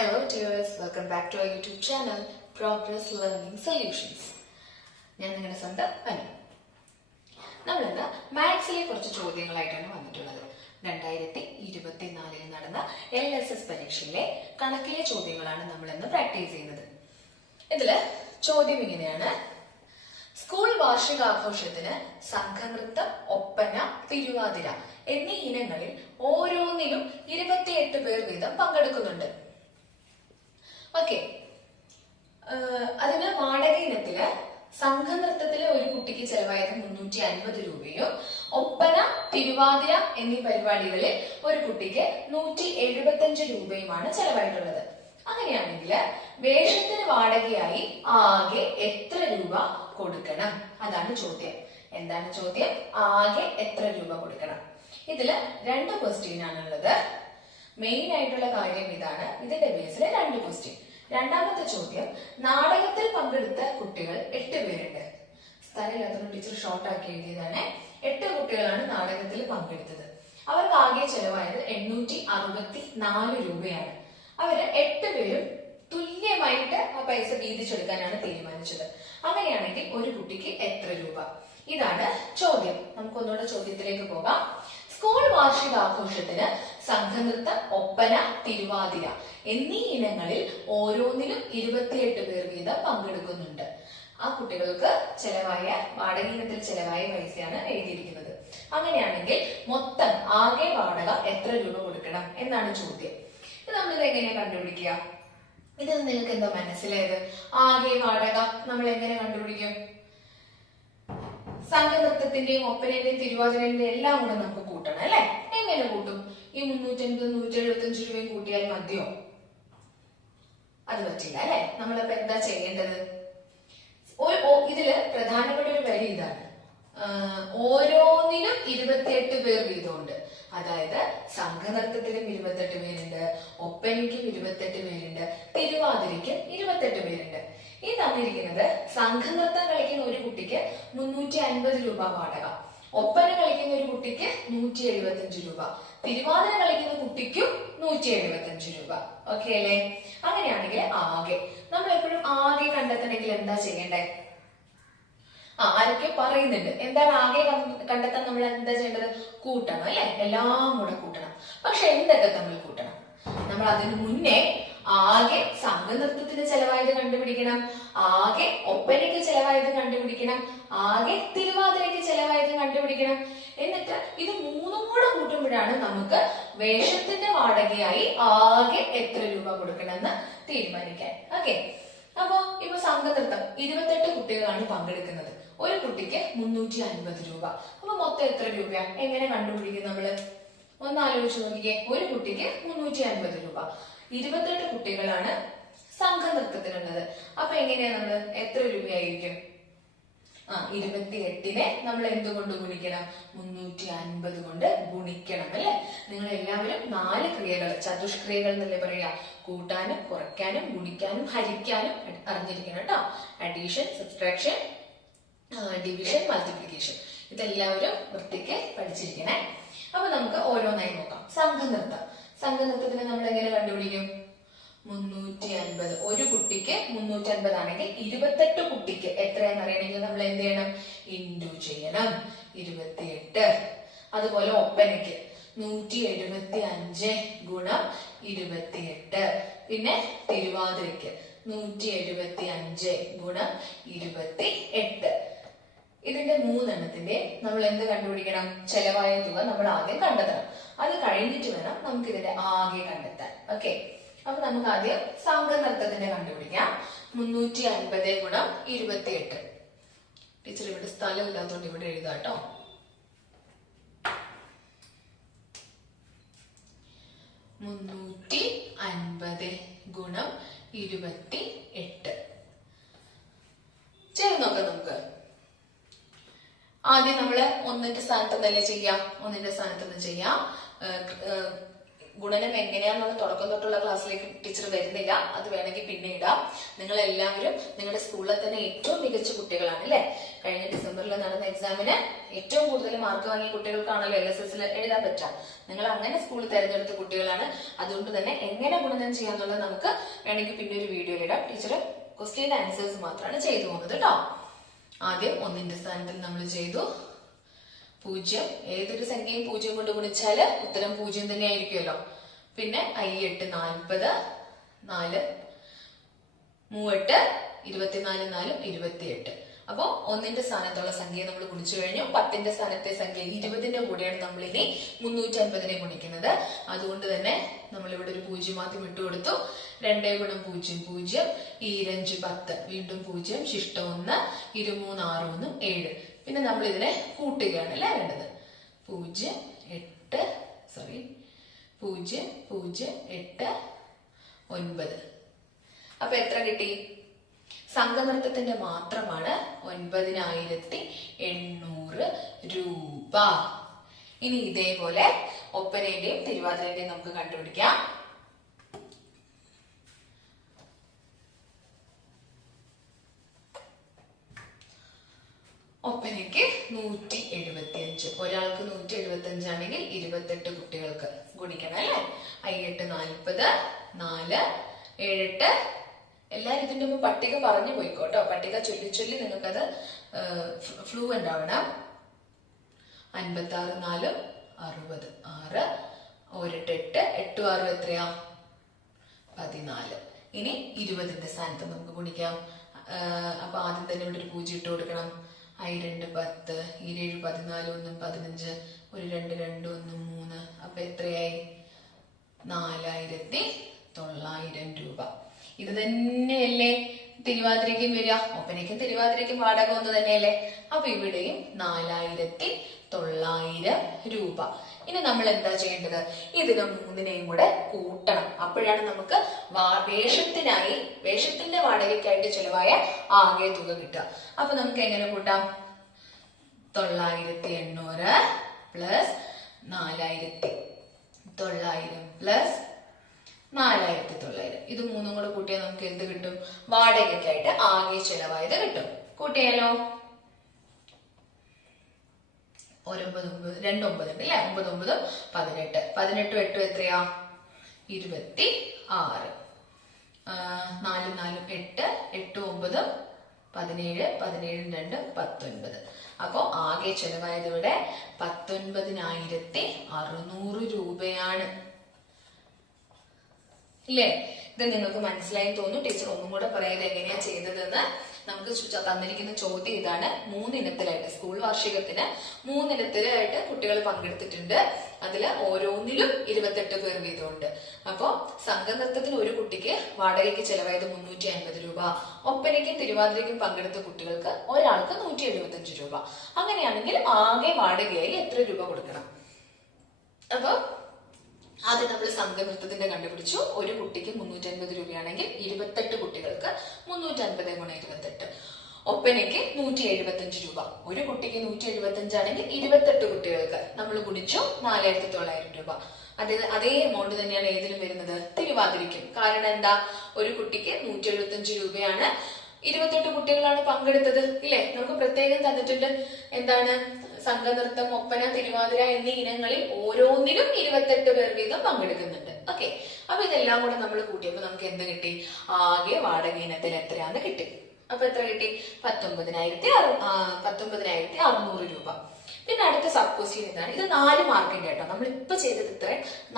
Hello dears, welcome back to our YouTube channel Progress Learning Solutions. ഞാൻ നിങ്ങളുടെ സ്വന്തം അനു. നമ്മളിന്ന് മാത്സിലെ കുറച്ച് ചോദ്യങ്ങളായിട്ടാണ് വന്നിട്ടുള്ളത്. 2024 നടന്ന LSS പരീക്ഷയിലെ കണക്കിലെ ചോദ്യങ്ങളാണ് നമ്മളിന്ന് പ്രാക്ടീസ് ചെയ്യുന്നത്. ഇതില് ചോദ്യം ഇങ്ങനെയാണ്: സ്കൂൾ വാർഷികാഘോഷത്തിന് സംഘനൃത്തം, ഒപ്പന, തിരുവാതിര എന്നീ ഇനങ്ങളിൽ ഓരോന്നിലും 28 പേർ വീതം പങ്കെടുക്കുന്നുണ്ട്. ഓക്കെ, അതിന് വാടക ഇനത്തില് സംഘനൃത്തത്തില് ഒരു കുട്ടിക്ക് ചെലവായത് 350 രൂപയും ഒപ്പന, തിരുവാതിര എന്നീ പരിപാടികളിൽ ഒരു കുട്ടിക്ക് 175 രൂപയുമാണ് ചെലവായിട്ടുള്ളത്. അങ്ങനെയാണെങ്കിൽ വേഷത്തിന് വാടകയായി ആകെ എത്ര രൂപ കൊടുക്കണം? അതാണ് ചോദ്യം. എന്താണ് ചോദ്യം? ആകെ എത്ര രൂപ കൊടുക്കണം? ഇതില് 2 ക്വസ്റ്റ്യൻ ആണുള്ളത്. മെയിൻ ആയിട്ടുള്ള കാര്യം ഇതാണ്. ഇതിന്റെ ബേസിൽ 2 ക്വസ്റ്റ്യൻ. രണ്ടാമത്തെ ചോദ്യം: നാടകത്തിൽ പങ്കെടുത്ത കുട്ടികൾ 8 പേരുണ്ട്. സ്ഥലമില്ലാത്ത ടീച്ചർ ഷോർട്ട് ആക്കി എഴുതിയതാണ്. 8 കുട്ടികളാണ് നാടകത്തിൽ പങ്കെടുത്തത്. അവർക്ക് ആകെ ചെലവായത് 864 രൂപയാണ്. അവര് 8 പേരും തുല്യമായിട്ട് ആ പൈസ വീതിച്ചെടുക്കാനാണ് തീരുമാനിച്ചത്. അങ്ങനെയാണെങ്കിൽ ഒരു കുട്ടിക്ക് എത്ര രൂപ? ഇതാണ് ചോദ്യം. നമുക്കൊന്നുകൂടെ ചോദ്യത്തിലേക്ക് പോകാം. സ്കൂൾ വാർഷികാഘോഷത്തിന് സംഘനൃത്തം, ഒപ്പന, തിരുവാതിര എന്നീ ഇനങ്ങളിൽ ഓരോന്നിലും 28 പേർ വീതം പങ്കെടുക്കുന്നുണ്ട്. ആ കുട്ടികൾക്ക് ചെലവായ വാടക ഇനത്തിൽ ചെലവായ പൈസയാണ് എഴുതിയിരിക്കുന്നത്. അങ്ങനെയാണെങ്കിൽ മൊത്തം ആകെ വാടക എത്ര രൂപ കൊടുക്കണം എന്നാണ് ചോദ്യം. ഇത് നമ്മളിത് എങ്ങനെയാ കണ്ടുപിടിക്കുക? ഇത് നിങ്ങൾക്ക് എന്താ മനസ്സിലായത്? ആകെ വാടക നമ്മൾ എങ്ങനെ കണ്ടുപിടിക്കും? സംഘനൃത്തത്തിന്റെയും ഒപ്പനയുടെയും തിരുവാതിരന്റെയും എല്ലാം കൂടെ നമുക്ക് കൂട്ടണം അല്ലെ? എങ്ങനെ കൂട്ടും? ഈ 350 175 രൂപയും കൂട്ടിയാൽ മതിയോ? അത് പറ്റില്ല അല്ലെ? നമ്മളപ്പോ എന്താ ചെയ്യേണ്ടത്? ഇതില് പ്രധാനപ്പെട്ട ഒരു വരി ഇതാണ്: ഓരോന്നിനും 28 പേർ വീതമുണ്ട്. അതായത് സംഘനൃത്തത്തിലും 28 പേരുണ്ട്, ഒപ്പനയ്ക്കും 28 പേരുണ്ട്, തിരുവാതിരയ്ക്കും 28 പേരുണ്ട്. ഈ തന്നിരിക്കുന്നത് സംഘനൃത്തം കളിക്കുന്ന ഒരു കുട്ടിക്ക് 350 രൂപ വാടക, ഒപ്പന കളിക്കുന്ന ഒരു കുട്ടിക്ക് 175 രൂപ, തിരുവാതിര കളിക്കുന്ന കുട്ടിക്കും 175 രൂപ. ഓക്കെ അല്ലേ? അങ്ങനെയാണെങ്കിൽ ആകെ നമ്മൾ എപ്പോഴും ആകെ കണ്ടെത്തണമെങ്കിൽ എന്താ ചെയ്യേണ്ടേ? ആരൊക്കെ പറയുന്നുണ്ട് എന്താണ് ആകെ കണ്ടെത്താൻ നമ്മൾ എന്താ ചെയ്യേണ്ടത്? കൂട്ടണം അല്ലെ? എല്ലാം കൂടെ കൂട്ടണം. പക്ഷെ എന്തൊക്കെ തമ്മിൽ കൂട്ടണം? നമ്മൾ അതിനു മുന്നേ ആകെ സംഘനൃത്തത്തിന് ചെലവായത് കണ്ടുപിടിക്കണം, ആകെ ഒപ്പനയ്ക്ക് ചെലവായത് കണ്ടുപിടിക്കണം, ആകെ തിരുവാതിരയ്ക്ക് ചെലവായത് കണ്ടുപിടിക്കണം. എന്നിട്ട് ഇത് 3ഉം കൂടെ കൂട്ടുമ്പോഴാണ് നമുക്ക് വേഷത്തിന്റെ വാടകയായി ആകെ എത്ര രൂപ കൊടുക്കണമെന്ന് തീരുമാനിക്കാൻ. ഓക്കെ, അപ്പൊ ഇപ്പൊ സംഘനൃത്തം 28 കുട്ടികളാണ് പങ്കെടുക്കുന്നത്. ഒരു കുട്ടിക്ക് 350 രൂപ. അപ്പൊ മൊത്തം എത്ര രൂപ? എങ്ങനെ കണ്ടുപിടിക്കും നമ്മള്? ഒന്ന് ആലോചിച്ച് നോക്കിക്കേ. ഒരു കുട്ടിക്ക് 350 രൂപ. 28 കുട്ടികളാണ് സംഘനൃത്തത്തിനുള്ളത്. അപ്പൊ എങ്ങനെയാ നമ്മള് എത്ര രൂപയായിരിക്കും? 28നെ നമ്മൾ എന്തുകൊണ്ട് ഗുണിക്കണം? 350 കൊണ്ട് ഗുണിക്കണം അല്ലെ? നിങ്ങൾ എല്ലാവരും 4 ക്രിയകൾ, ചതുഷ്ക്രിയകൾ എന്നല്ലേ പറയാ, കൂട്ടാനും കുറയ്ക്കാനും ഗുണിക്കാനും ഹരിക്കാനും അറിഞ്ഞിരിക്കണം കേട്ടോ. അഡീഷൻ, സബ്ട്രാക്ഷൻ, ഡിവിഷൻ, മൾട്ടിപ്ലിക്കേഷൻ ഇതെല്ലാവരും വൃത്തിക്ക് പഠിച്ചിരിക്കണേ. അപ്പൊ നമുക്ക് ഓരോന്നായി നോക്കാം. സംഘനൃത്തത്തിന് നമ്മൾ എങ്ങനെ കണ്ടുപിടിക്കും? 350. ഒരു കുട്ടിക്ക് 350 ആണെങ്കിൽ 28 കുട്ടിക്ക് എത്രയാന്ന് അറിയണമെങ്കിൽ നമ്മൾ എന്ത് ചെയ്യണം? ഇൻഡു ചെയ്യണം. 28. അതുപോലെ ഒപ്പനയ്ക്ക് 175 ഗുണം 28. പിന്നെ തിരുവാതിരയ്ക്ക് 175 ഗുണം 28. ഇതിന്റെ 3 നമ്മൾ എന്ത് കണ്ടുപിടിക്കണം? ചെലവായ തുക നമ്മൾ ആദ്യം കണ്ടെത്തണം. അത് കഴിഞ്ഞിട്ട് വേണം നമുക്ക് ഇതിന്റെ ആകെ കണ്ടെത്താൻ. ഓക്കെ, അപ്പൊ നമുക്ക് ആദ്യം സംഘനൃത്തത്തിന്റെ കണ്ടുപിടിക്കാം. 350 ഗുണം 28. ടീച്ചർ ഇവിടെ സ്ഥലം ഇല്ലാത്തതുകൊണ്ട് ഇവിടെ എഴുതാട്ടോ. 350 ഗുണം 28 ചെയ്ത് നോക്കാം നമുക്ക്. ആദ്യം നമ്മള് 1ന്റെ സ്ഥാനത്ത് തന്നെ ചെയ്യാം. 1ന്റെ സ്ഥാനത്ത് നിന്ന് ചെയ്യാം. ഗുണനം എങ്ങനെയാന്നുള്ള തുടക്കം തൊട്ടുള്ള ക്ലാസ്സിലേക്ക് ടീച്ചർ വരുന്നില്ല, അത് വേണമെങ്കിൽ പിന്നെ ഇടാം. നിങ്ങൾ എല്ലാവരും നിങ്ങളുടെ സ്കൂളിൽ തന്നെ ഏറ്റവും മികച്ച കുട്ടികളാണ് അല്ലെ. കഴിഞ്ഞ ഡിസംബറിൽ നടന്ന എക്സാമിന് ഏറ്റവും കൂടുതൽ മാർക്ക് വാങ്ങിയ കുട്ടികൾക്കാണല്ലോ LSSൽ എഴുതാൻ പറ്റാം. നിങ്ങൾ അങ്ങനെ സ്കൂളിൽ തെരഞ്ഞെടുത്ത കുട്ടികളാണ്. അതുകൊണ്ട് തന്നെ എങ്ങനെ ഗുണനം ചെയ്യാന്നുള്ളത് നമുക്ക് വേണമെങ്കിൽ പിന്നെ ഒരു വീഡിയോയിൽ ഇടാം. ടീച്ചർ ക്വസ്റ്റ്യൻ ആൻസേഴ്സ് മാത്രമാണ് ചെയ്തു പോകുന്നത് കേട്ടോ. ആദ്യം 1ന്റെ സ്ഥാനത്തിൽ നമ്മൾ ചെയ്തു 0. ഏതൊരു സംഖ്യയും 0 കൊണ്ട് ഗുണിച്ചാല് ഉത്തരം 0 തന്നെ ആയിരിക്കുമല്ലോ. പിന്നെ 8 40, 4 3 24 4 28. അപ്പൊ 1ന്റെ സ്ഥാനത്തുള്ള സംഖ്യ നമ്മൾ ഗുണിച്ചു കഴിഞ്ഞു. 10ന്റെ സ്ഥാനത്തെ സംഖ്യ 20ന്റെ കൂടെയാണ് നമ്മൾ ഇനി 350നെ ഗുണിക്കുന്നത്. അതുകൊണ്ട് തന്നെ നമ്മൾ ഇവിടെ ഒരു 0 ആദ്യം ഇട്ടുകൊടുത്തു. 2 × 0 0, 2 10, വീണ്ടും 0, ശിഷ്ടം 1, 2 3 6 1 7. പിന്നെ നമ്മൾ ഇതിനെ കൂട്ടുകയാണ് അല്ലേ വേണ്ടത്. 0 8 9. അപ്പൊ എത്ര കിട്ടി? സംഘനൃത്തത്തിന്റെ മാത്രമാണ് 9800 രൂപ. ഇനി ഇതേപോലെ ഒപ്പനയുടെയും തിരുവാതിരയുടെയും നമുക്ക് കണ്ടുപിടിക്കാം. ഒപ്പനയ്ക്ക് 175. ഒരാൾക്ക് 175 ആണെങ്കിൽ 28 കുട്ടികൾക്ക് ഗുണിക്കണം അല്ലെ. 8 40, 4 7 എല്ലാരും ഇതിന്റെ മുമ്പ് പട്ടിക പറഞ്ഞു പോയിക്കോട്ടോ. പട്ടിക ചൊല്ലി ചൊല്ലി നിങ്ങൾക്കത് ഫ്ലൂവന്റ് ആവണം. 56 4 60, 6 1 8 8 6 എത്രയാ? 14. ഇനി 20ന്റെ സ്ഥാനത്ത് നമുക്ക് ഗുണിക്കാം. അപ്പൊ ആദ്യം തന്നെ ഇവിടെ ഒരു 0 ഇട്ട് കൊടുക്കണം. 2 10, 7 14 1 15, 1 2 2 1 3. അപ്പൊ എത്രയായി? 4900 രൂപ. ഇത് തന്നെയല്ലേ തിരുവാതിരയ്ക്കും വരിക. ഒപ്പനയ്ക്കും തിരുവാതിരയ്ക്കും വാടക ഒന്ന് തന്നെയല്ലേ. അപ്പൊ ഇവിടെയും 4900 രൂപ. ഇനി നമ്മൾ എന്താ ചെയ്യേണ്ടത്? ഇതിനെ 3നെയും കൂടെ കൂട്ടണം. അപ്പോഴാണ് നമുക്ക് വേഷത്തിന്റെ വാടകയ്ക്കായിട്ട് ചെലവായ ആകെ തുക കിട്ടുക. അപ്പൊ നമുക്ക് എങ്ങനെ കൂട്ടാം? 9800 പ്ലസ് 4900 പ്ലസ് 4900. ഇത് 3ഉം കൂടെ കൂട്ടിയാൽ നമുക്ക് എന്ത് കിട്ടും? വാടകയ്ക്കായിട്ട് ആകെ ചെലവായത് കിട്ടും. കൂട്ടിയാലോ? 2 9 ഉണ്ട് അല്ലെ. 9 9 18. 18 8 എത്രയാ? 26. 4 4 8, 8 9 17, 17 2 19. അപ്പോ ആകെ ചെലവായത് ഇവിടെ 19600 രൂപയാണ്. ഇല്ലേ? ഇത് നിങ്ങൾക്ക് മനസ്സിലായി തോന്നുന്നു. ടീച്ചർ ഒന്നും കൂടെ പറയാതെ എങ്ങനെയാ ചെയ്തതെന്ന്. നമുക്ക് തന്നിരിക്കുന്ന ചോദ്യം ഇതാണ്. 3 ഇനത്തിലായിട്ട് സ്കൂൾ വാർഷികത്തിന് 3 ഇനത്തിലായിട്ട് കുട്ടികൾ പങ്കെടുത്തിട്ടുണ്ട്. അതിൽ ഓരോന്നിലും 28 പേർ വീതമുണ്ട്. അപ്പോ സംഘനൃത്തത്തിന് ഒരു കുട്ടിക്ക് വാടകയ്ക്ക് ചെലവായത് 350 രൂപ. ഒപ്പനയ്ക്കും തിരുവാതിരയ്ക്കും പങ്കെടുത്ത കുട്ടികൾക്ക് ഒരാൾക്ക് 175 രൂപ. അങ്ങനെയാണെങ്കിൽ ആകെ വാടകയായി എത്ര രൂപ കൊടുക്കണം? അപ്പൊ ആദ്യം നമ്മൾ സംഘനൃത്തത്തിന്റെ കണ്ടുപിടിച്ചു. ഒരു കുട്ടിക്ക് 350 രൂപയാണെങ്കിൽ 28 കുട്ടികൾക്ക് 350 × 28. ഒപ്പനയ്ക്ക് 175 രൂപ. ഒരു കുട്ടിക്ക് 175 ആണെങ്കിൽ 28 കുട്ടികൾക്ക് നമ്മൾ ഗുണിച്ചു 4900 രൂപ. അതേ എമൗണ്ട് തന്നെയാണ് ഏതിലും വരുന്നത്? തിരുവാതിരയ്ക്കും. കാരണം എന്താ? ഒരു കുട്ടിക്ക് 175 രൂപയാണ്. 28 കുട്ടികളാണ് പങ്കെടുത്തത് ഇല്ലേ? നമുക്ക് പ്രത്യേകം തന്നിട്ടുണ്ട്. എന്താണ്? സംഘനൃത്തം, ഒപ്പന, തിരുവാതിര എന്നീ ഇനങ്ങളിൽ ഓരോന്നിലും 28 പേർ വീതം പങ്കെടുക്കുന്നുണ്ട്. ഓക്കെ. അപ്പൊ ഇതെല്ലാം കൂടെ നമ്മൾ കൂട്ടിയപ്പോ നമുക്ക് എന്ത് കിട്ടി? ആകെ വാടക ഇനത്തിൽ എത്രയാന്ന് കിട്ടി. അപ്പൊ എത്ര കിട്ടി? 19600 രൂപ. പിന്നെ അടുത്ത സബ് ക്വസ്റ്റ്യൻ ഇതാണ്. ഇത് 4 മാർക്കിന്റെ കേട്ടോ. നമ്മൾ ഇപ്പൊ ചെയ്തത് ഇത്ര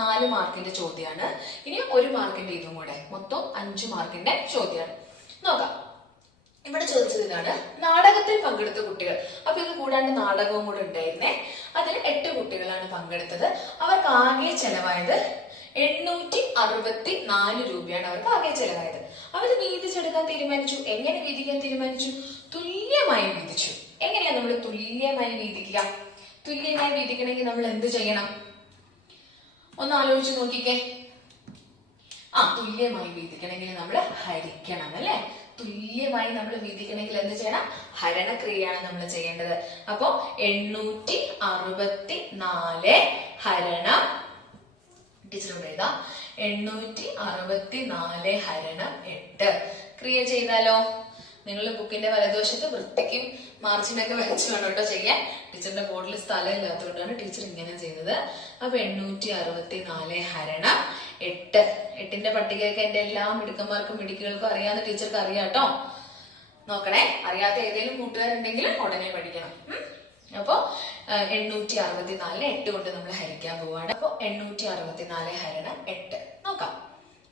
4 മാർക്കിന്റെ ചോദ്യമാണ്. ഇനി 1 മാർക്കിന്റെ ഇതും കൂടെ മൊത്തം 5 മാർക്കിന്റെ ചോദ്യമാണ്. നോക്കാം. ഇവിടെ ചോദിച്ചത് ഇതാണ്. നാടകത്തിൽ പങ്കെടുത്ത കുട്ടികൾ. അപ്പൊ ഇത് കൂടാണ്ട് നാടകവും കൂടെ ഉണ്ടായിരുന്നേ. അതിൽ 8 കുട്ടികളാണ് പങ്കെടുത്തത്. അവർക്ക് ആകെ ചെലവായത് 864 രൂപയാണ് അവർക്ക് ആകെ ചെലവായത്. അവർ വീതിച്ചെടുക്കാൻ തീരുമാനിച്ചു. എങ്ങനെ വീതിക്കാൻ തീരുമാനിച്ചു? തുല്യമായി വീതിച്ചു. എങ്ങനെയാ നമ്മൾ തുല്യമായി വീതിക്കുക? തുല്യമായി വീതിക്കണമെങ്കിൽ നമ്മൾ എന്ത് ചെയ്യണം? ഒന്ന് ആലോചിച്ച് നോക്കിക്കേ. തുല്യമായി വീതിക്കണമെങ്കിൽ നമ്മൾ ഹരിക്കണം അല്ലെ. തുല്യമായി നമ്മൾ വീതിക്കണമെങ്കിൽ എന്ത് ചെയ്യണം? ഹരണക്രിയയാണ് നമ്മൾ ചെയ്യേണ്ടത്. അപ്പോ 864 ഹരണം ടീച്ചറോട് എഴുതാം 864 ഹരണം 8. ക്രിയ ചെയ്താലോ? നിങ്ങൾ ബുക്കിന്റെ വലതുവശത്ത് വൃത്തിക്കും മാർജിനൊക്കെ വരച്ചു വേണം കേട്ടോ ചെയ്യാൻ. ടീച്ചറിന്റെ ബോർഡിൽ സ്ഥലം ഇല്ലാത്തതുകൊണ്ടാണ് ടീച്ചർ ഇങ്ങനെ ചെയ്തത്. അപ്പൊ 864 ഹരണം 8. 8ന്റെ പട്ടികയൊക്കെ എന്റെ എല്ലാ മിടുക്കന്മാർക്കും മിടുക്കുകൾക്കും അറിയാവുന്ന ടീച്ചർക്ക് അറിയാട്ടോ. നോക്കണേ, അറിയാത്ത ഏതെങ്കിലും കൂട്ടുകാരുണ്ടെങ്കിൽ ഉടനെ പഠിക്കണം. അപ്പൊ 864 8 കൊണ്ട് നമ്മൾ ഹരിക്കാൻ പോവാണ്. അപ്പൊ 864 ഹരണം 8 നോക്കാം.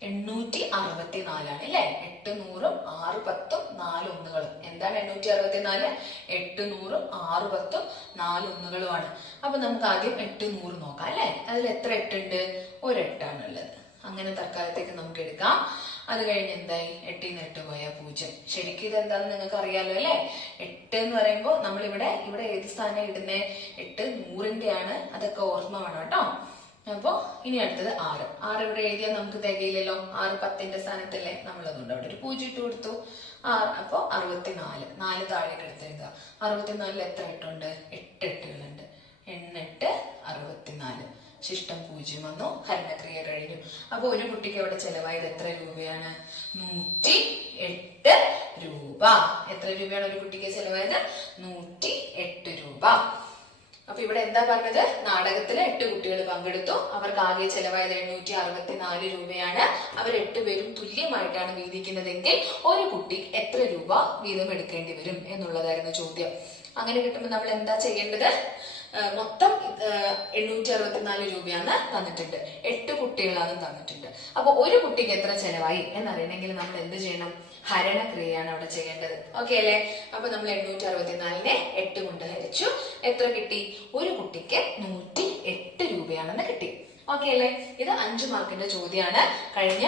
864 ആണ് അല്ലെ. 8 100 6 10 4 ഒന്നുകളും. എന്താണ് 864? 8 100 6 10 4 ഒന്നുകളുമാണ്. അപ്പൊ നമുക്ക് ആദ്യം 8 100 നോക്കാം അല്ലെ. അതിൽ എത്ര 8 ഉണ്ട്? ഒരു 8 ആണുള്ളത്. അങ്ങനെ തൽക്കാലത്തേക്ക് നമുക്ക് എടുക്കാം. അത് കഴിഞ്ഞ് എന്തായി? 8 8 പോയാൽ 0. ശരിക്കും ഇത് എന്താണെന്ന് നിങ്ങൾക്ക് അറിയാലോ അല്ലെ. 8 എന്ന് പറയുമ്പോൾ നമ്മൾ ഇവിടെ ഏത് സ്ഥാനം ഇടുന്നേ? 8 100ന്റെ ആണ്. അതൊക്കെ ഓർമ്മ വേണം കേട്ടോ. അപ്പൊ ഇനി അടുത്തത് 6. 6 ഇവിടെ എഴുതിയാൽ നമുക്ക് തികയില്ലല്ലോ. 6 10ന്റെ സ്ഥാനത്തല്ലേ. നമ്മളതുകൊണ്ട് അവിടെ ഒരു 0 ഇട്ട് കൊടുത്തു. അപ്പൊ 64. 4 താഴേക്ക് എടുത്തെഴുതുക. 64 എത്ര 8 ഉണ്ട്? 8 8കളുണ്ട്. 8 64. ശിഷ്ടം 0 വന്നു. ഹരണക്രിയ കഴിഞ്ഞു. അപ്പൊ ഒരു കുട്ടിക്ക് അവിടെ ചെലവായത് എത്ര രൂപയാണ്? 108 രൂപ. എത്ര രൂപയാണ് ഒരു കുട്ടിക്ക് ചെലവായത്? 108 രൂപ. അപ്പൊ ഇവിടെ എന്താ പറഞ്ഞത്? നാടകത്തില് 8 കുട്ടികൾ പങ്കെടുത്തു. അവർക്ക് ആകെ ചെലവായത് 864 രൂപയാണ്. അവർ 8 പേരും തുല്യമായിട്ടാണ് വീതിക്കുന്നതെങ്കിൽ ഒരു കുട്ടി എത്ര രൂപ വീതം എടുക്കേണ്ടി വരും എന്നുള്ളതായിരുന്നു ചോദ്യം. അങ്ങനെ കിട്ടുമ്പോൾ നമ്മൾ എന്താ ചെയ്യേണ്ടത്? മൊത്തം 864 രൂപയാണ് തന്നിട്ടുണ്ട്. 8 കുട്ടികളാണ് തന്നിട്ടുണ്ട്. അപ്പൊ ഒരു കുട്ടിക്ക് എത്ര ചെലവായി എന്നറിയണമെങ്കിൽ നമ്മൾ എന്ത് ചെയ്യണം? ഹരണക്രിയയാണ് അവിടെ ചെയ്യേണ്ടത്. ഓക്കെ അല്ലെ. അപ്പൊ നമ്മൾ 864നെ 8 കൊണ്ട് ഹരിച്ചു. എത്ര കിട്ടി? ഒരു കുട്ടിക്ക് 108 രൂപയാണെന്ന് കിട്ടി. ഓക്കെ അല്ലെ. ഇത് 5 മാർക്കിന്റെ ചോദ്യമാണ്. കഴിഞ്ഞ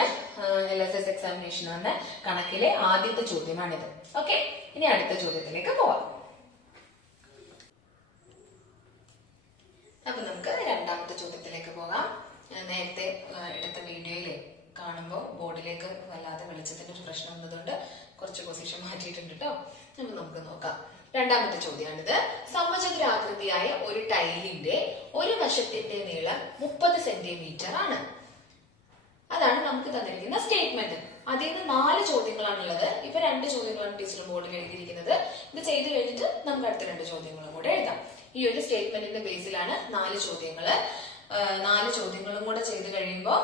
LSS എക്സാമിനേഷൻ വന്ന കണക്കിലെ ആദ്യത്തെ ചോദ്യമാണിത്. ഓക്കെ, ഇനി അടുത്ത ചോദ്യത്തിലേക്ക് പോവാം. അപ്പൊ നമുക്ക് രണ്ടാമത്തെ ചോദ്യത്തിലേക്ക് പോകാം. നേരത്തെ എടുത്ത വീഡിയോയില് കാണുമ്പോൾ ബോർഡിലേക്ക് വല്ലാതെ വെളിച്ചത്തിന്റെ ഒരു പ്രശ്നം വന്നതുകൊണ്ട് കുറച്ച് പൊസിഷൻ മാറ്റിയിട്ടുണ്ട് കേട്ടോ. അപ്പൊ നമുക്ക് നോക്കാം. രണ്ടാമത്തെ ചോദ്യമാണിത്. സമചതുരാകൃതിയായ ഒരു ടൈലിന്റെ ഒരു വശത്തിന്റെ നീളം 30 സെന്റിമീറ്റർ ആണ്. അതാണ് നമുക്ക് തന്നിരിക്കുന്ന സ്റ്റേറ്റ്മെന്റ്. അതിൽ നിന്ന് 4 ചോദ്യങ്ങളാണുള്ളത്. ഇപ്പൊ 2 ചോദ്യങ്ങളാണ് ടീച്ചർ ബോർഡിൽ എഴുതിയിരിക്കുന്നത്. ഇത് ചെയ്ത് കഴിഞ്ഞിട്ട് നമുക്ക് അടുത്ത 2 ചോദ്യങ്ങളും കൂടെ എഴുതാം. ഈ ഒരു സ്റ്റേറ്റ്മെന്റിന്റെ ബേസിലാണ് 4 ചോദ്യങ്ങള്. 4 ചോദ്യങ്ങളും കൂടെ ചെയ്ത് കഴിയുമ്പോ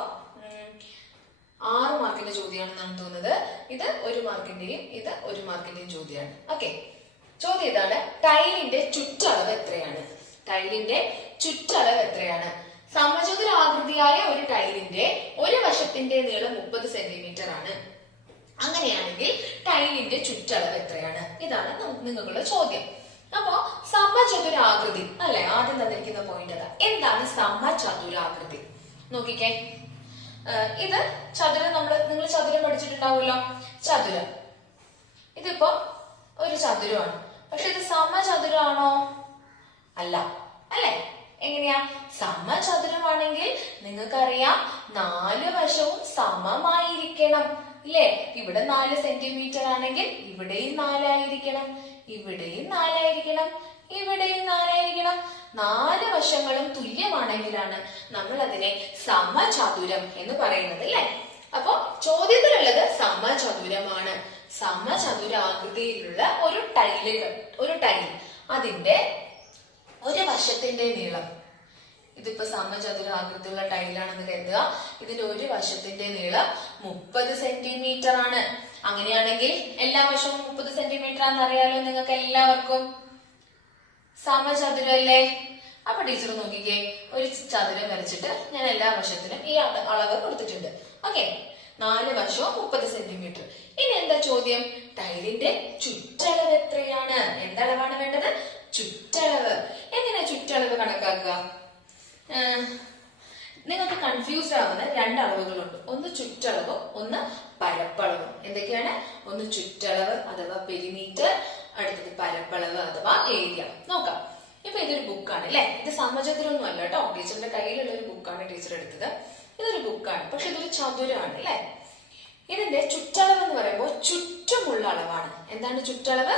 6 മാർക്കിന്റെ ചോദ്യമാണെന്നാണ് തോന്നുന്നത്. ഇത് 1 മാർക്കിന്റെയും ഇത് 1 മാർക്കിന്റെയും ചോദ്യമാണ്. ഓക്കെ, ചോദ്യം ഇതാണ്. ടൈലിന്റെ ചുറ്റളവ് എത്രയാണ്? ടൈലിന്റെ ചുറ്റളവ് എത്രയാണ്? സമചതുരാകൃതിയായ ഒരു ടൈലിന്റെ ഒരു വശത്തിന്റെ നീളം 30 സെന്റിമീറ്റർ ആണ്. അങ്ങനെയാണെങ്കിൽ ടൈലിന്റെ ചുറ്റളവ് എത്രയാണ്? ഇതാണ് നിങ്ങൾക്കുള്ള ചോദ്യം. അപ്പോ സമചതുരാകൃതി അല്ലെ, ആദ്യം തന്നിരിക്കുന്ന പോയിന്റ് അതാ. എന്താണ് സമചതുരാകൃതി? നോക്കിക്കേ, ഇത് ചതുരം. നിങ്ങൾ ചതുരം പഠിച്ചിട്ടുണ്ടാവുമല്ലോ. ചതുരം ഇതിപ്പോ ഒരു ചതുരമാണ്. പക്ഷെ ഇത് സമചതുരമാണോ? അല്ല അല്ലെ. എങ്ങനെയാ? സമചതുരമാണെങ്കിൽ നിങ്ങൾക്കറിയാം 4 വശവും സമമായിരിക്കണം ഇല്ലേ. ഇവിടെ 4 സെന്റിമീറ്റർ ആണെങ്കിൽ ഇവിടെയും 4 ആയിരിക്കണം, ഇവിടെയും 4 ആയിരിക്കണം, ഇവിടെയും 4 ആയിരിക്കണം. 4 വശങ്ങളും തുല്യമാണെങ്കിലാണ് നമ്മൾ അതിനെ സമചതുരം എന്ന് പറയുന്നത് അല്ലെ. അപ്പൊ ചോദ്യത്തിലുള്ളത് സമചതുരമാണ്. സമചതുരാകൃതിയിലുള്ള ഒരു ടൈൽ, അതിന്റെ ഒരു വശത്തിന്റെ നീളം, ഇതിപ്പോ സമചതുരാകൃതിയുള്ള ടൈലാണെന്ന് കരുതുക. ഇതിന്റെ ഒരു വശത്തിന്റെ നീളം 30 സെന്റിമീറ്റർ ആണ്. അങ്ങനെയാണെങ്കിൽ എല്ലാ വശവും 30 സെന്റിമീറ്റർ ആണെന്ന് അറിയാലോ നിങ്ങൾക്ക് എല്ലാവർക്കും. സമചതുരല്ലേ. അപ്പൊ ടീച്ചർ നോക്കിക്കേ, ഒരു ചതുരം വരച്ചിട്ട് ഞാൻ എല്ലാ വശത്തിനും ഈ അളവ് കൊടുത്തിട്ടുണ്ട്. ഓക്കെ, 4 വശവും 30 സെന്റിമീറ്റർ. ഇനി എന്താ ചോദ്യം? ടൈലിന്റെ ചുറ്റളവ് എത്രയാണ്? എന്തളവാണ് വേണ്ടത്? ചുറ്റളവ്. എങ്ങനെ ചുറ്റളവ് കണക്കാക്കുക? നിങ്ങൾക്ക് കൺഫ്യൂസ്ഡ് ആവുന്ന 2 അളവുകളുണ്ട്. ഒന്ന് ചുറ്റളവും ഒന്ന് പരപ്പളവും. എന്തൊക്കെയാണ്? ഒന്ന് ചുറ്റളവ് അഥവാ പെരിമീറ്റർ, അടുത്തത് പരപ്പളവ് അഥവാ ഏരിയ. നോക്കാം. ഇപ്പൊ ഇതൊരു ബുക്കാണ് അല്ലെ. ഇത് സമചതുരമൊന്നും അല്ല കേട്ടോ. ടീച്ചറിന്റെ കയ്യിലുള്ള ഒരു ബുക്കാണ് ടീച്ചർ എടുത്തത്. ഇതൊരു ബുക്കാണ്, പക്ഷെ ഇതൊരു ചതുരമാണ് അല്ലെ. ഇതിന്റെ ചുറ്റളവ് എന്ന് പറയുമ്പോൾ ചുറ്റുമുള്ള അളവാണ്. എന്താണ് ചുറ്റളവ്?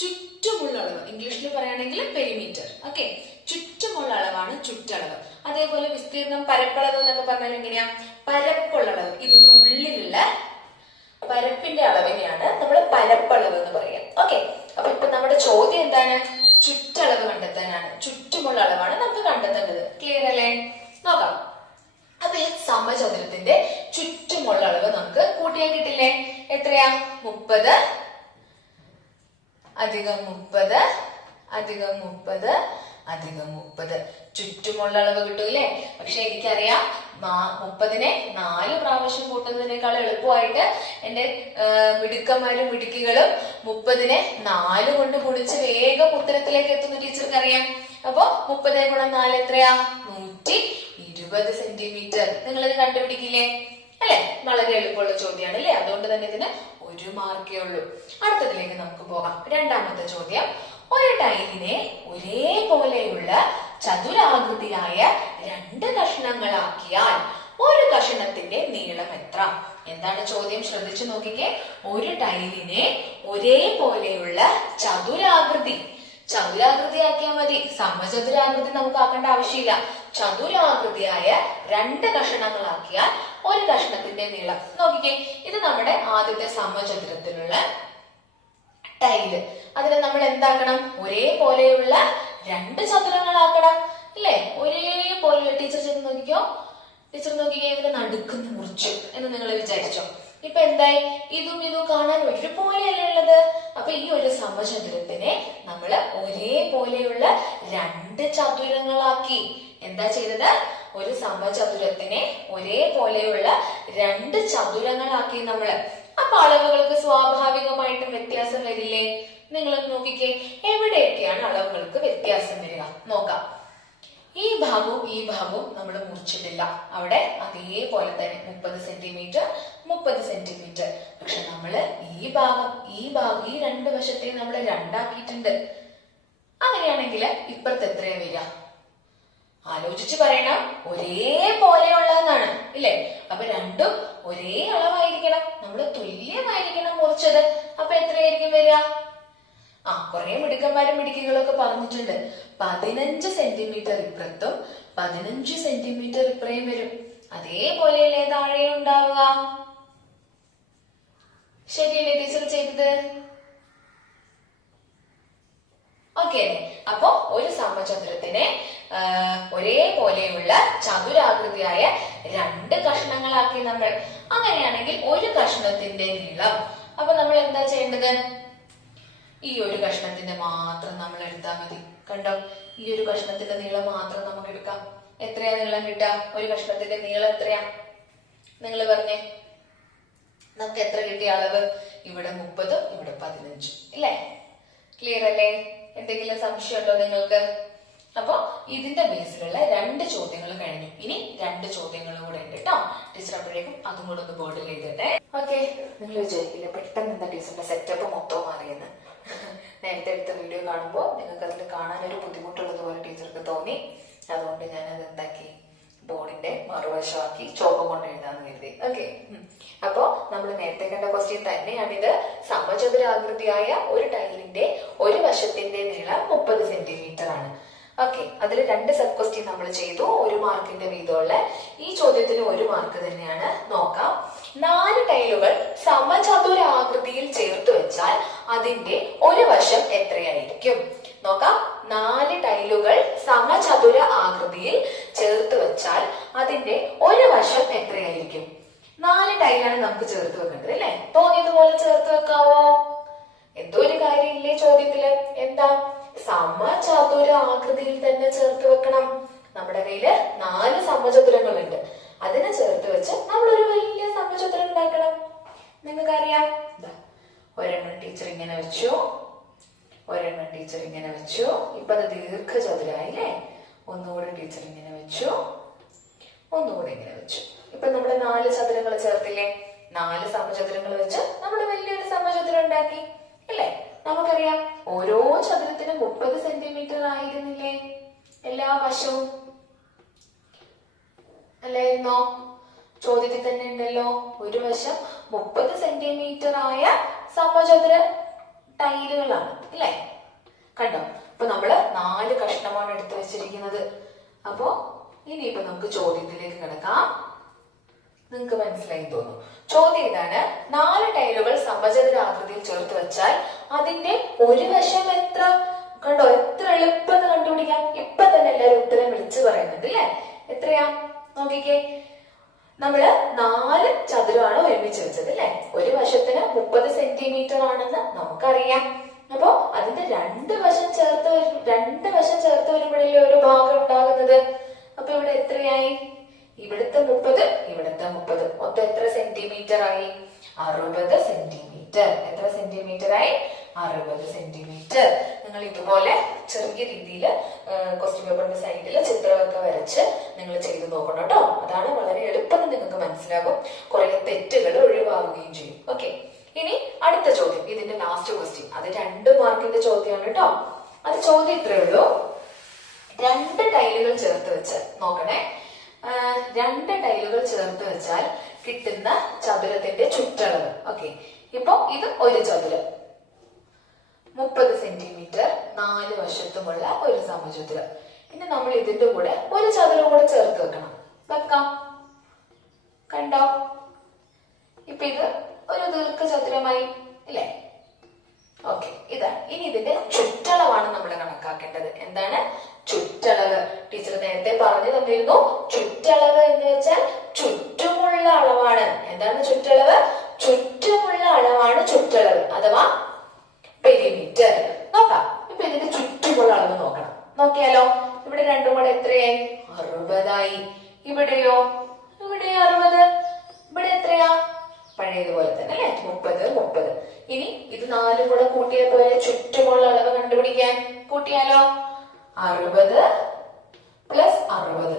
ചുറ്റുമുള്ള അളവ്. ഇംഗ്ലീഷിൽ പറയുകയാണെങ്കിൽ പെരിമീറ്റർ. ഓക്കെ, ചുറ്റുമുള്ള അളവാണ് ചുറ്റളവ്. അതേപോലെ വിസ്തീർണം പരപ്പളവ് എന്നൊക്കെ പറഞ്ഞാൽ എങ്ങനെയാ? പരപ്പുള്ള അളവ്, ഇതിന്റെ ഉള്ളിലുള്ള പരപ്പിന്റെ അളവിനെയാണ് നമ്മൾ പരപ്പളവ് എന്ന് പറയാം. ഓക്കെ, അപ്പൊ ഇപ്പൊ നമ്മുടെ ചോദ്യം എന്താണ്? ചുറ്റളവ് കണ്ടെത്താനാണ്. ചുറ്റുമുള്ള അളവാണ് നമുക്ക് കണ്ടെത്തേണ്ടത്. ക്ലിയർ അല്ലേ? നോക്കാം. അപ്പൊ ഈ സമചതുരത്തിന്റെ ചുറ്റുമുള്ള അളവ് നമുക്ക് കൂട്ടിയാൽ കിട്ടില്ലേ? എത്രയാ? 30 അധികം 30 അധികം 30 അധികം 30. ചുറ്റുമുള്ള അളവ് കിട്ടൂല്ലേ? പക്ഷെ എനിക്കറിയാം 30നെ 4 പ്രാവശ്യം കൂട്ടുന്നതിനേക്കാൾ എളുപ്പമായിട്ട് എന്റെ മിടുക്കന്മാരും മിടുക്കികളും 30നെ 4 കൊണ്ട് ഗുണിച്ച് വേഗം ഉത്തരത്തിലേക്ക് എത്തുന്ന ടീച്ചർക്ക് അറിയാം. അപ്പൊ 30 ഗുണം 4 എത്രയാ? 120 സെന്റിമീറ്റർ. നിങ്ങളിത് കണ്ടുപിടിക്കില്ലേ? അല്ലെ? വളരെ എളുപ്പമുള്ള ചോദ്യമാണ് അല്ലെ? അതുകൊണ്ട് തന്നെ ഇതിന് 1 മാർക്കേ ഉള്ളൂ. അടുത്തതിലേക്ക് നമുക്ക് പോകാം. രണ്ടാമത്തെ ചോദ്യം. ഒരു ടൈലിനെ ഒരേപോലെയുള്ള ചതുരാകൃതിയായ 2 കഷ്ണങ്ങളാക്കിയാൽ ഒരു കഷണത്തിന്റെ നീളം എത്ര? എന്താണ് ചോദ്യം? ശ്രദ്ധിച്ചു നോക്കിക്കേ. ഒരു ടൈലിനെ ഒരേപോലെയുള്ള ചതുരാകൃതിയാക്കിയാൽ മതി. സമചതുരാകൃതി നമുക്ക് ആക്കേണ്ട ആവശ്യമില്ല. ചതുരാകൃതിയായ 2 കഷണങ്ങളാക്കിയാൽ ഒരു കഷണത്തിന്റെ നീളം. നോക്കിക്കേ, ഇത് നമ്മുടെ ആദ്യത്തെ സമചതുരത്തിലുള്ള ടൈല്. അതിനെ നമ്മൾ എന്താക്കണം? ഒരേപോലെയുള്ള 2 ചതുരങ്ങളാക്കണം അല്ലേ? ഒരേപോലെയുള്ള. ടീച്ചർ ചെയ്ത് നോക്കിക്കോ. ടീച്ചർ നോക്കിക്കേ, ഇതിനെ നടുക്കുന്ന മുറിച്ചു എന്ന് നിങ്ങൾ വിചാരിച്ചോ? ഇപ്പൊ എന്തായി? ഇതും കാണാൻ ഒരുപോലെയല്ലേ ഉള്ളത്. അപ്പൊ ഈ ഒരു സമചതുരത്തിനെ നമ്മൾ ഒരേപോലെയുള്ള 2 ചതുരങ്ങളാക്കി. എന്താ ചെയ്തത്? ഒരു സമചതുരത്തിനെ ഒരേപോലെയുള്ള 2 ചതുരങ്ങളാക്കി നമ്മള്. അപ്പൊ അളവുകൾക്ക് സ്വാഭാവികമായിട്ടും വ്യത്യാസം വരില്ലേ? നിങ്ങൾ നോക്കിക്കേ, എവിടെയൊക്കെയാണ് അളവുകൾക്ക് വ്യത്യാസം വരിക നോക്കാം. ഈ ഭാഗവും നമ്മൾ മുറിച്ചിട്ടില്ല. അവിടെ അതേപോലെ തന്നെ 30 സെന്റിമീറ്റർ 30 സെന്റിമീറ്റർ. പക്ഷെ നമ്മള് ഈ ഭാഗം ഈ 2 വശത്തെയും നമ്മൾ 2 ആക്കിയിട്ടുണ്ട്. അങ്ങനെയാണെങ്കിൽ ഇപ്പുറത്ത് എത്രയാ വരിക? ആലോചിച്ച് പറയണം. ഒരേപോലെയുള്ളതെന്നാണ് ഇല്ലേ? അപ്പൊ രണ്ടും ഒരേ അളവായിരിക്കണം, നമ്മള് തുല്യമായിരിക്കണം മുറിച്ചത്. അപ്പൊ എത്രയായിരിക്കും വരിക? കുറെ മിടുക്കന്മാരും മിടുക്കികളൊക്കെ പറഞ്ഞിട്ടുണ്ട്. 15 സെന്റിമീറ്റർ ഇപ്പുറത്തും 15 സെന്റിമീറ്റർ ഇപ്പുറയും വരും. അതേപോലെയല്ലേ താഴെയും ഉണ്ടാവുക? ശരിയല്ലേ ടീച്ചർ ചെയ്തത്? ഓക്കെ. അപ്പൊ ഒരു സമചതുരത്തിനെ ഒരേപോലെയുള്ള ചതുരാകൃതിയായ 2 കഷ്ണങ്ങളാക്കി നമ്മൾ. അങ്ങനെയാണെങ്കിൽ ഒരു കഷ്ണത്തിന്റെ നീളം. അപ്പൊ നമ്മൾ എന്താ ചെയ്യേണ്ടത്? ഈ ഒരു കഷ്ണത്തിന്റെ മാത്രം നമ്മൾ എടുത്താൽ മതി. കണ്ടോ? ഈ ഒരു കഷ്ണത്തിന്റെ നീളം മാത്രം നമുക്ക് എടുക്കാം. എത്രയാ നീളം കിട്ടുക? ഒരു കഷ്ണത്തിന്റെ നീളം എത്രയാ? നിങ്ങൾ പറഞ്ഞേ. നമുക്ക് എത്ര കിട്ടിയ അളവ്? ഇവിടെ 30, ഇവിടെ 15 ഇല്ലേ? ക്ലിയർ അല്ലേ? എന്തെങ്കിലും സംശയം ഉണ്ടോ നിങ്ങൾക്ക്? അപ്പൊ ഇതിന്റെ ബേസിലുള്ള 2 ചോദ്യങ്ങൾ കഴിഞ്ഞു. ഇനി 2 ചോദ്യങ്ങൾ കൂടെ ഉണ്ട് കേട്ടോ. ടീച്ചർ അപ്പോഴേക്കും അതും കൂടെ ഒന്ന് ബോർഡിൽ എഴുതട്ടെ. ഓക്കെ. നിങ്ങൾ വിചാരിക്കില്ല പെട്ടെന്ന് എന്താ ടീച്ചറിന്റെ സെറ്റപ്പ് മൊത്തവും മാറിയെന്ന്. നേരത്തെ എടുത്ത വീഡിയോ കാണുമ്പോൾ നിങ്ങൾക്ക് അതിൽ കാണാൻ ഒരു ബുദ്ധിമുട്ടുള്ളതുപോലെ ടീച്ചർക്ക് തോന്നി. അതുകൊണ്ട് ഞാനത് എന്താക്കി? ബോർഡിന്റെ മറുവശമാക്കി ചോപ്പ് കൊണ്ട് എഴുതാന്ന് കരുതി. ഓക്കെ. അപ്പോ നമ്മൾ നേരത്തെ കണ്ട ക്വസ്റ്റ്യൻ തന്നെയാണിത്. സമചതുരാകൃതിയായ ഒരു ടൈലിന്റെ ഒരു വശത്തിന്റെ നീളം 30 സെന്റിമീറ്റർ ആണ്. ഓക്കെ. അതിൽ 2 സബ് ക്വസ്റ്റ്യൻ നമ്മൾ ചെയ്തു, 1 മാർക്കിന്റെ വീതമുള്ള. ഈ ചോദ്യത്തിന് 1 മാർക്ക് തന്നെയാണ്. നോക്കാം. 4 ടൈലുകൾ സമചതുരാകൃതിയിൽ ചേർത്ത് വെച്ചാൽ അതിന്റെ ഒരു വശം എത്രയായിരിക്കും? നോക്കാം. 4 ടൈലുകൾ സമചതുര ആകൃതിയിൽ ചേർത്ത് വെച്ചാൽ അതിന്റെ ഒരു വശം എത്രയായിരിക്കും? 4 ടൈലാണ് നമുക്ക് ചേർത്ത് വെക്കേണ്ടത് അല്ലെ? തോന്നിയതുപോലെ ചേർത്ത് വെക്കാവോ? എന്തോ ഒരു കാര്യമില്ലേ ചോദ്യത്തില്? എന്താ? സമചതുര ആകൃതിയിൽ തന്നെ ചേർത്ത് വെക്കണം. നമ്മുടെ കയ്യില് 4 സമചതുരങ്ങളുണ്ട്. അതിനെ ചേർത്ത് വെച്ച് നമ്മൾ ഒരു വലിയ സമചതുരം ഉണ്ടാക്കണം. നിങ്ങൾക്കറിയാം. ഒരെണ്ണം ടീച്ചർ ഇങ്ങനെ വെച്ചു, ഒരെണ്ണം ടീച്ചർ ഇങ്ങനെ വെച്ചു. ഇപ്പൊ അത് ദീർഘചതുരായില്ലേ? ഒന്നുകൂടെ ടീച്ചർ ഇങ്ങനെ വെച്ചു, ഒന്നുകൂടെ ഇങ്ങനെ വെച്ചു. ഇപ്പൊ നമ്മള് 4 ചതുരങ്ങൾ ചേർത്തില്ലേ? 4 സമചതുരങ്ങൾ വെച്ച് നമ്മൾ വലിയൊരു സമചതുരം ഉണ്ടാക്കി അല്ലേ? നമുക്കറിയാം ഓരോ ചതുരത്തിനും 30 സെന്റിമീറ്റർ ആയിരുന്നില്ലേ എല്ലാ വശവും? അല്ലായിരുന്നോ? ചോദ്യത്തിൽ തന്നെ ഉണ്ടല്ലോ. ഒരു വശം 30 സെന്റിമീറ്റർ ആയ സമചതുര ടൈലുകളാണ് അല്ലേ? കണ്ടോ? അപ്പൊ നമ്മള് 4 കഷ്ണമാണ് എടുത്തു വെച്ചിരിക്കുന്നത്. അപ്പോ ഇനിയിപ്പോ നമുക്ക് ചോദ്യത്തിലേക്ക് കിടക്കാം. നിങ്ങൾക്ക് മനസ്സിലായി തോന്നുന്നു. ചോദ്യം ഇതാണ്: 4 ടൈലുകൾ സമചതുരാകൃതിയിൽ ചേർത്ത് വെച്ചാൽ അതിന്റെ ഒരു വശം എത്ര? കണ്ടോ, എത്ര എളുപ്പം കണ്ടുപിടിക്കാം. ഇപ്പൊ തന്നെ എല്ലാവരും ഉത്തരം വിളിച്ചു പറയുന്നുണ്ട് അല്ലെ? എത്രയാ നോക്കിക്കേ. നമ്മള് 4 ചതുരമാണ് ഒരുമിച്ച് വെച്ചത് അല്ലെ? ഒരു വശത്തിന് 30 സെന്റിമീറ്റർ ആണെന്ന് നമുക്കറിയാം. അപ്പോ അതിന്റെ രണ്ട് വശം ചേർത്ത് വരുമ്പോഴല്ലേ ഒരു ഭാഗം ഉണ്ടാകുന്നത്. അപ്പൊ ഇവിടെ എത്രയായി? ഇവിടുത്തെ 30, ഇവിടുത്തെ 30, മൊത്തം എത്ര സെന്റിമീറ്റർ ആയി? 60 സെന്റിമീറ്റർ. എത്ര സെന്റിമീറ്റർ ആയി? 60 സെന്റിമീറ്റർ. നിങ്ങൾ ഇതുപോലെ ചെറിയ രീതിയിൽ ക്വസ്റ്റ്യൻ പേപ്പറിന്റെ സൈഡിൽ ചിത്രമൊക്കെ വരച്ച് നിങ്ങൾ ചെയ്തു നോക്കണം കേട്ടോ. അതാണ് വളരെ എളുപ്പം നിങ്ങൾക്ക് മനസ്സിലാകും. കുറെ തെറ്റുകൾ ഒഴിവാകുകയും ചെയ്യും. ഓക്കെ, ഇനി അടുത്ത ചോദ്യം, ഇതിന്റെ ലാസ്റ്റ് ക്വസ്റ്റ്യൻ. അത് 2 മാർക്കിന്റെ ചോദ്യമാണ് കേട്ടോ. അത് ചോദ്യം ഇത്രയേ ഉള്ളൂ. 2 ടൈലുകൾ ചേർത്ത് വെച്ച് നോക്കണേ. 2 ടൈലുകൾ ചേർത്ത് വെച്ചാൽ കിട്ടുന്ന ചതുരത്തിന്റെ ചുറ്റളവ്. ഓക്കെ, ഇപ്പൊ ഇത് ഒരു ചതുരം, 30 സെന്റിമീറ്റർ 4 വശത്തുമുള്ള ഒരു സമചതുരം. ഇനി നമ്മൾ ഇതിന്റെ കൂടെ ഒരു ചതുരം കൂടെ ചേർത്ത് വെക്കാം. കണ്ടോ, ഇപ്പൊ ഇത് ഒരു ദീർഘചതുരമായി ഇല്ലേ? ഓക്കെ, ഇതാണ്. ഇനി ഇതിന്റെ ചുറ്റളവാണ് നമ്മൾ കണക്കാക്കേണ്ടത്. എന്താണ് ചുറ്റളവ്? ടീച്ചർ നേരത്തെ പറഞ്ഞു തന്നിരുന്നു. ചുറ്റളവ് എന്ന് വെച്ചാൽ ചുറ്റുമുള്ള അളവാണ്. എന്താണ് ചുറ്റളവ്? ചുറ്റുമുള്ള അളവാണ് ചുറ്റളവ് അഥവാ പെരിമീറ്റർ. നോക്കാം, ഇപ്പൊ ഇതിന്റെ ചുറ്റുമുള്ള അളവ് നോക്കണം. നോക്കിയാലോ, ഇവിടെ രണ്ടും കൂടെ എത്രയായി? 60ആയി. ഇവിടെയോ? ഇവിടെ 60. ഇവിടെ എത്രയാ? പഴയതുപോലെ തന്നെ അല്ലെ? 30. ഇനി ഇത് 4 കൂടെ കൂട്ടിയ പോലെ ചുറ്റുമുള്ള അളവ് കണ്ടുപിടിക്കാൻ കൂട്ടിയാലോ? 60 + 60.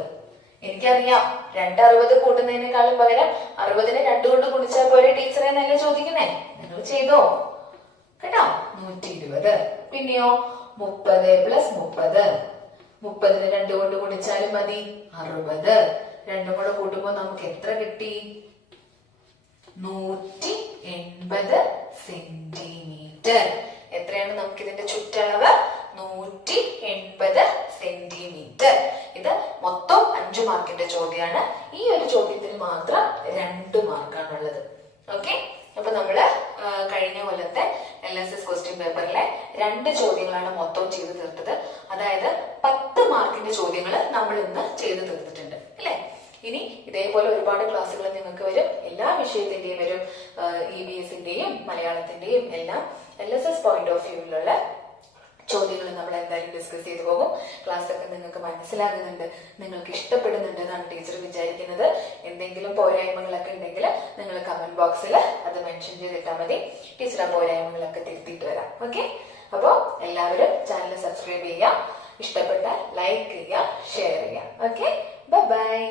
എനിക്കറിയാം 260 കൂട്ടുന്നതിനേക്കാളും പകരം 60നെ 2 കൊണ്ട് ഗുണിച്ചാൽ പോലെ ടീച്ചറെ നല്ല ചോദിക്കുന്നേ. നിങ്ങൾ ചെയ്തോ കേട്ടോ? 120. പിന്നെയോ 30 + 30. 30നെ 2 കൊണ്ട് ഗുണിച്ചാലും മതി. 60. രണ്ടും കൂടെ കൂട്ടുമ്പോ നമുക്ക് എത്ര കിട്ടി? 180 സെന്റിമീറ്റർ. എത്രയാണ് നമുക്ക് ഇതിന്റെ ചുറ്റളവ്? 180 സെന്റിമീറ്റർ. ഇത് മൊത്തം 5 മാർക്കിന്റെ ചോദ്യമാണ്. ഈ ഒരു ചോദ്യത്തിന് മാത്രം 2 മാർക്കാണുള്ളത്. ഓക്കെ, അപ്പൊ നമ്മള് കഴിഞ്ഞ കൊല്ലത്തെ LSS ക്വസ്റ്റ്യൻ പേപ്പറിലെ 2 ചോദ്യങ്ങളാണ് മൊത്തം ചെയ്ത് തീർത്തത്. അതായത് 10 മാർക്കിന്റെ ചോദ്യങ്ങൾ നമ്മൾ ഇന്ന് ചെയ്ത് തീർത്തിട്ടുണ്ട് അല്ലെ? ഇനി ഇതേപോലെ ഒരുപാട് ക്ലാസ്സുകൾ നിങ്ങൾക്ക് വരും. എല്ലാ വിഷയത്തിന്റെയും വരും. EVSന്റെയും മലയാളത്തിന്റെയും എല്ലാം LSS പോയിന്റ് ഓഫ് വ്യൂവിലുള്ള ചോദ്യങ്ങൾ നമ്മൾ എന്തായാലും ഡിസ്കസ് ചെയ്തു പോകും. ക്ലാസ് ഒക്കെ നിങ്ങൾക്ക് മനസ്സിലാകുന്നുണ്ട്, നിങ്ങൾക്ക് ഇഷ്ടപ്പെടുന്നുണ്ട് എന്നാണ് ടീച്ചർ വിചാരിക്കുന്നത്. എന്തെങ്കിലും പോരായ്മകളൊക്കെ ഉണ്ടെങ്കിൽ നിങ്ങൾ കമന്റ് ബോക്സിൽ അത് മെൻഷൻ ചെയ്തിട്ടാൽ മതി. ടീച്ചർ ആ പോരായ്മകളൊക്കെ തിരുത്തിയിട്ട് വരാം. ഓക്കെ, അപ്പോ എല്ലാവരും ചാനൽ സബ്സ്ക്രൈബ് ചെയ്യുക, ഇഷ്ടപ്പെട്ടാൽ ലൈക്ക് ചെയ്യുക, ഷെയർ ചെയ്യുക. Okay, by.